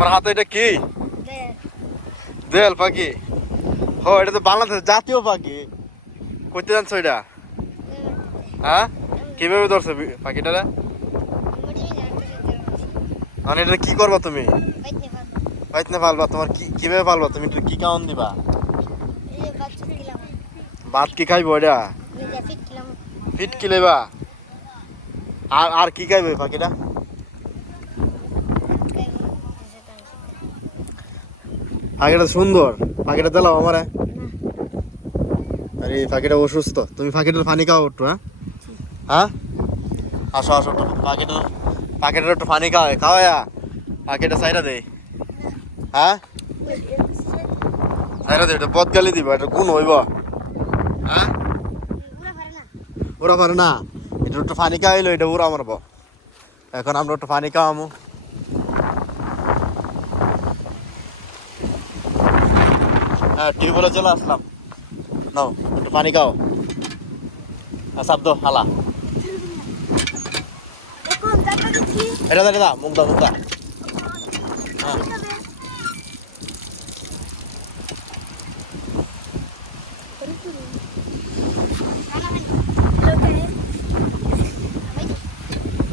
তোমার হাতে এটা কি? দেল পাখি। ও এটা তো বাংলাদেশের জাতীয় পাখি। কইতে জানছো এটা? হ্যাঁ, কিভাবে ধরছো পাখিটারে? মানে এটা কি করবা তুমি? বাইতনে পালবা। তোমার কিভাবে পালবা তুমি? এটা কি কারণ দিবা? ভাত কি খাইবো এটা? ফিট কি লেবা? আর আর কি খাইবে পাখিটা? পাখিটা সুন্দর। পাখিটা দিলাম আমারে। আরে পাখিটা অসুস্থ। তুমি পাখিটার পানি খাও একটু। হ্যাঁ হ্যাঁ, আসো আসো একটু পাখিটার একটু পানি খাওয়া পাখিটা সাইডা দেয়। হ্যাঁ, সাইডা দে। এটা পথ গালি দিবা, এটা কোন হইব? হ্যাঁ, ওরা পারে না। এটা একটু পানি খাওয়াইলো, এটা ওরা মারবো। এখন আমরা একটু পানি খাওয়ামু। হ্যাঁ, টিউবওয়েলে চলে আসলাম। নাও একটু পানি খাও। সাপ দো হালা। এটা দা মুখ দা। হ্যাঁ